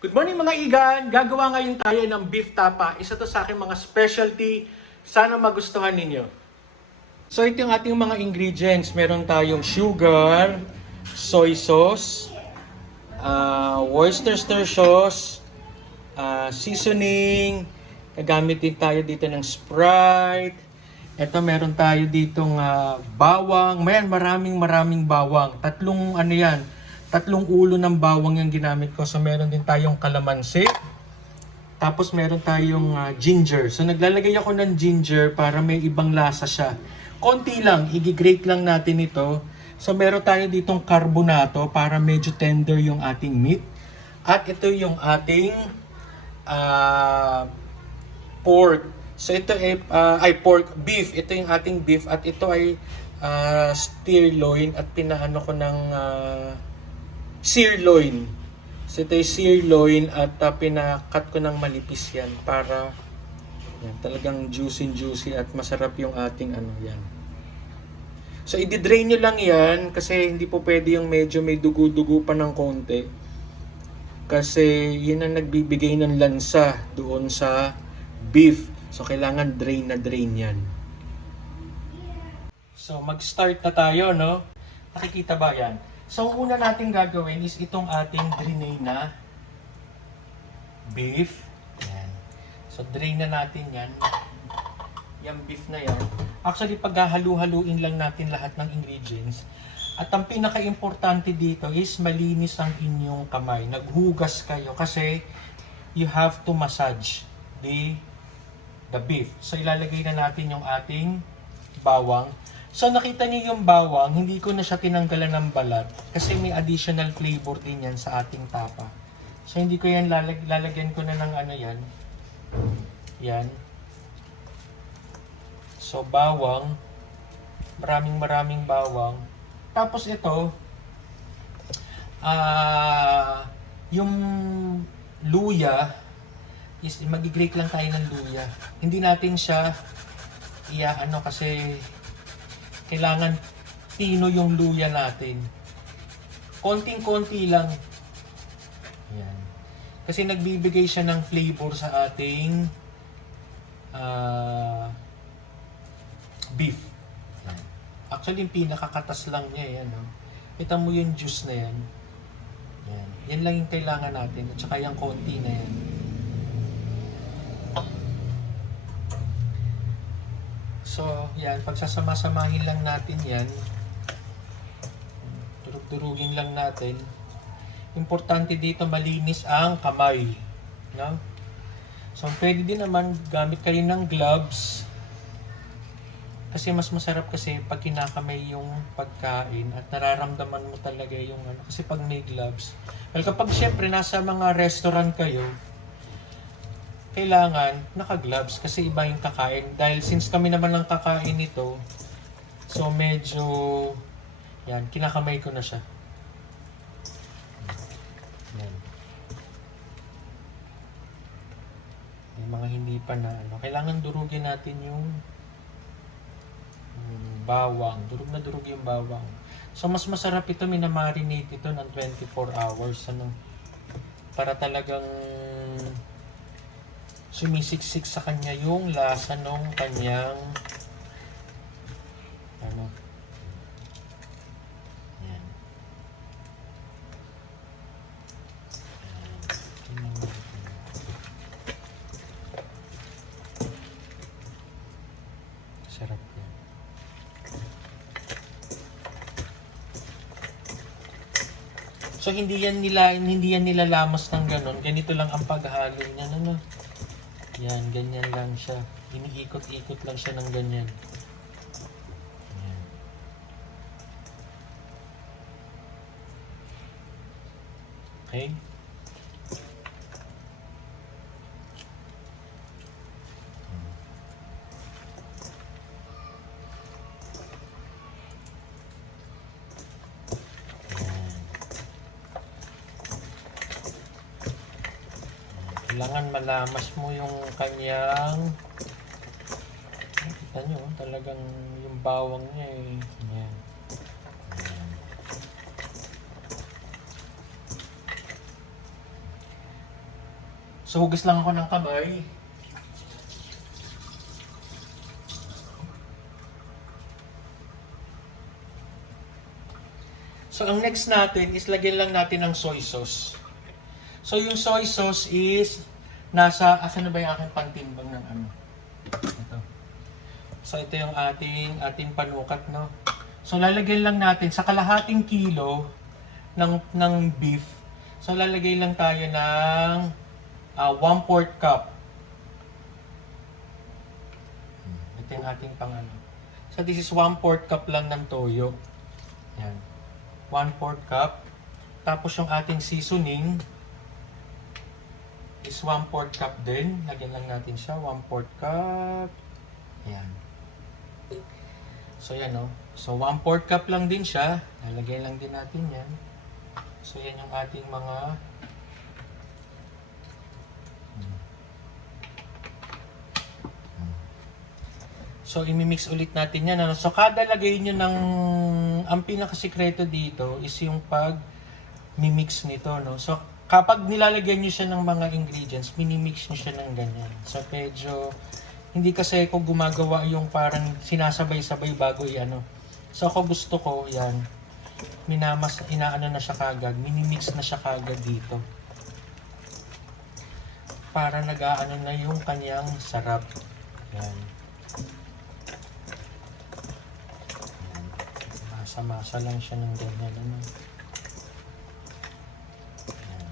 Good morning mga igan! Gagawa ngayon tayo ng beef tapa. Isa to sa aking mga specialty. Sana magustuhan ninyo. So ito yung ating mga ingredients. Meron tayong sugar, soy sauce, Worcestershire sauce, seasoning. Nagamit din tayo dito ng Sprite. Ito meron tayo ditong bawang. Maraming bawang. Tatlong ulo ng bawang yung ginamit ko. So meron din tayong kalamansi. Tapos meron tayong ginger. So naglalagay ako ng ginger para may ibang lasa siya. Konti lang, i-grate lang natin ito. So meron tayo ditong carbonato para medyo tender yung ating meat. At ito yung ating pork. So ito ay beef. Ito yung ating beef at ito ay sirloin at pinaano ko ng sirloin. So ito ay sirloin at pinakat ko ng malipis yan para yan, talagang juicy at masarap yung ating yan. So i-drain nyo lang yan kasi hindi po pwede yung medyo may dugo-dugo pa ng konti. Kasi yun ang nagbibigay ng lansa doon sa beef. So kailangan drain yan. So mag-start na tayo, no? Nakikita ba yan? So, ang una natin gagawin is itong ating drain na beef. Yan. So, drain na natin yan. Yung beef na yan. Actually, paghahalu-haluin lang natin lahat ng ingredients. At ang pinaka-importante dito is malinis ang inyong kamay. Naghugas kayo kasi you have to massage the beef. So, ilalagay na natin yung ating bawang. So nakita niyo yung bawang, hindi ko na siya tinanggalan ng balat kasi may additional flavor din yan sa ating tapa. So hindi ko yan lalagyan ko na ng yan. Yan. So bawang, maraming bawang. Tapos ito, yung luya, is mag-grate lang tayo ng luya. Hindi natin siya kasi kailangan pino yung luya natin. Konting-konti lang. Yan. Kasi nagbibigay siya ng flavor sa ating beef. Yan. Actually, yung pinakakatas lang niya. Yan, no? Kita mo yung juice na yan. Yan. Yan lang yung kailangan natin. At saka yung konti na yan. So, yan, pagsasama-samahin lang natin yan. Durug-durugin lang natin. Importante dito malinis ang kamay. No? So, pwede din naman gamit kayo ng gloves. Kasi mas masarap kasi pag kinakamay yung pagkain at nararamdaman mo talaga yung kasi pag may gloves. Well, kapag syempre nasa mga restaurant kayo, kailangan naka-gloves kasi iba yung kakain. Dahil since kami naman ang kakain nito, so medyo, yan, kinakamay ko na siya. Yan. May mga hindi pa na kailangan durugin natin yung bawang. Durug na durug yung bawang. So mas masarap ito, minamarinate ito ng 24 hours. Para talagang sumisiksik sa kanya yung lasa ng kanyang yan. Sarap yan. So hindi yan nilalamas ng ganon. Ganito lang ang paghalo niya, Yan, ganyan lang siya. Iniikot-ikot lang siya ng ganyan. Yan. Okay? Kailangan malamas mo yung kanyang kita nyo, talagang yung bawang niya yan. So, hugas lang ako ng kamay. So, ang next natin is lagyan lang natin ng soy sauce. So, yung soy sauce is asan na ba yung aking pantimbang ng ano? Ito. So, ito yung ating panukat, no? So, lalagyan lang natin sa kalahating kilo ng beef. So, lalagay lang tayo ng 1/4 cup. Ito yung ating pang ano. So, this is 1/4 cup lang ng toyo. Yan. 1/4 cup. Tapos yung ating seasoning is 1/4 cup din. Lagyan lang natin siya. 1/4 cup. Ayan. So yan o. So 1/4 cup lang din siya. Lalagay lang din natin yan. So yan yung ating mga So, imimix ulit natin yan. Ano? So, kada lagay nyo ng... Ang pinakasikreto dito is yung pag-mimix nito. No? So, kapag nilalagyan nyo siya ng mga ingredients, minimix nyo siya ng ganyan. So, medyo... Hindi kasi ako gumagawa yung parang sinasabay-sabay bago i-ano. So, ako gusto ko, yan. Inaano na siya kagad. Minimix na siya kagad dito. Para nag-aano na yung kanyang sarap. Yan. Masa-masa lang siya ng ganyan. Ano? Ayan.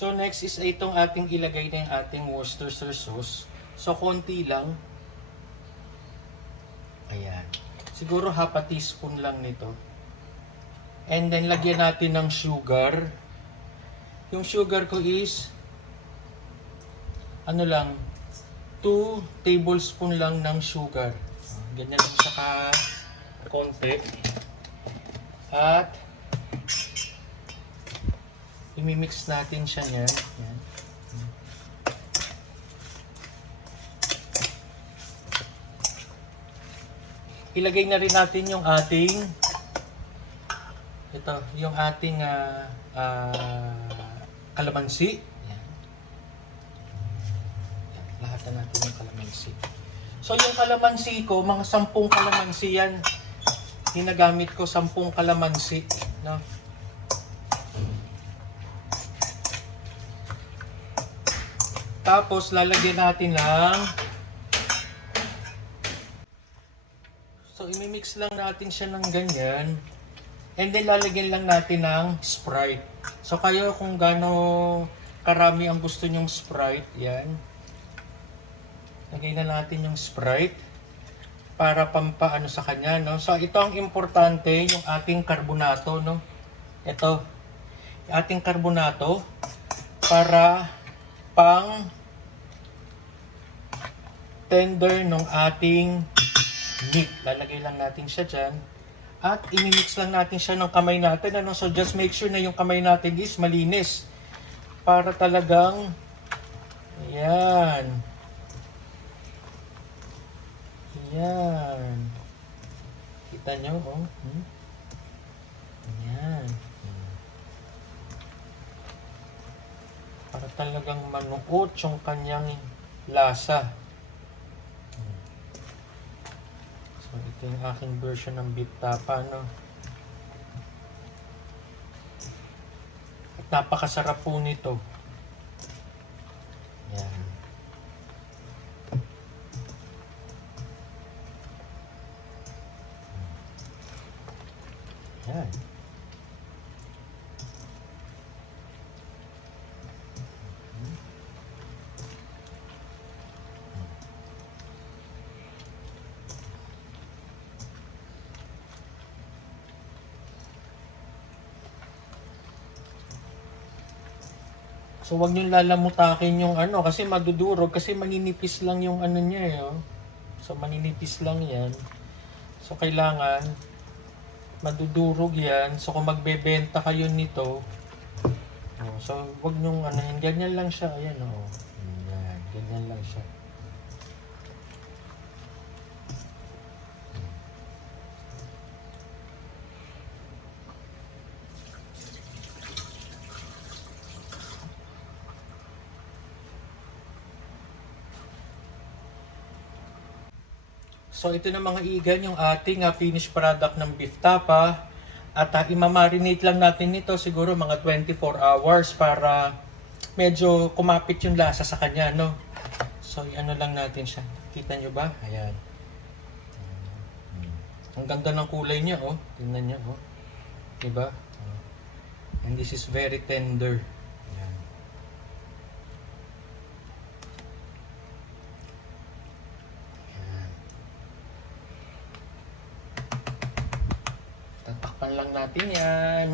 So next is itong ating ilagay na yung ating Worcestershire sauce. So konti lang. Ayan. Siguro half a teaspoon lang nito. And then lagyan natin ng sugar. Yung sugar ko is ano lang 2 tablespoon lang ng sugar. Ganyan lang siya konti. At imimix natin siya niyan. Yan. Ilagay na rin natin yung ating kalamansi. Yan. Yan. Lahat na natin yung kalamansi. So yung kalamansi ko, mga 10 kalamansi yan. Ginagamit ko 10 kalamansi. No? Tapos, lalagyan natin ng... So, imimix lang natin siya ng ganyan. And then, lalagyan lang natin ng Sprite. So, kayo kung gaano karami ang gusto nyong Sprite, yan. Lagay na natin yung Sprite para pampaano sa kanya, no? So, ito ang importante, yung ating karbonato, no? Ito, yung ating karbonato para pang tender ng ating meat. Lalagay lang natin siya dyan. At imimix lang natin siya ng kamay natin. Ano? So just make sure na yung kamay natin is malinis. Para talagang yan. Yan. Kita nyo, oh. Yan. Para talagang manuot yung kanyang lasa. So, ito yung aking version ng beef tapa, no? At napakasarap po nito. Yan. Yan. So, wag nyo lalamutakin yung ano, kasi madudurog, kasi maninipis lang yung ano niya, eh, oh. So, So, maninipis lang yan. So, kailangan madudurog yan. So, kung magbebenta kayo nito, so, wag nyung ano, ganyan lang siya. Ayan, Ayan, ganyan lang siya. So ito na mga igan yung ating finished product ng beef tapa. At imamarinate lang natin nito siguro mga 24 hours para medyo kumapit yung lasa sa kanya, no? So ano lang natin siya. Kita nyo ba? Ayan. Ang ganda ng kulay niya, oh. Tingnan niya, oh. Diba? And this is very tender. Ayan. Tatakpan lang natin yan.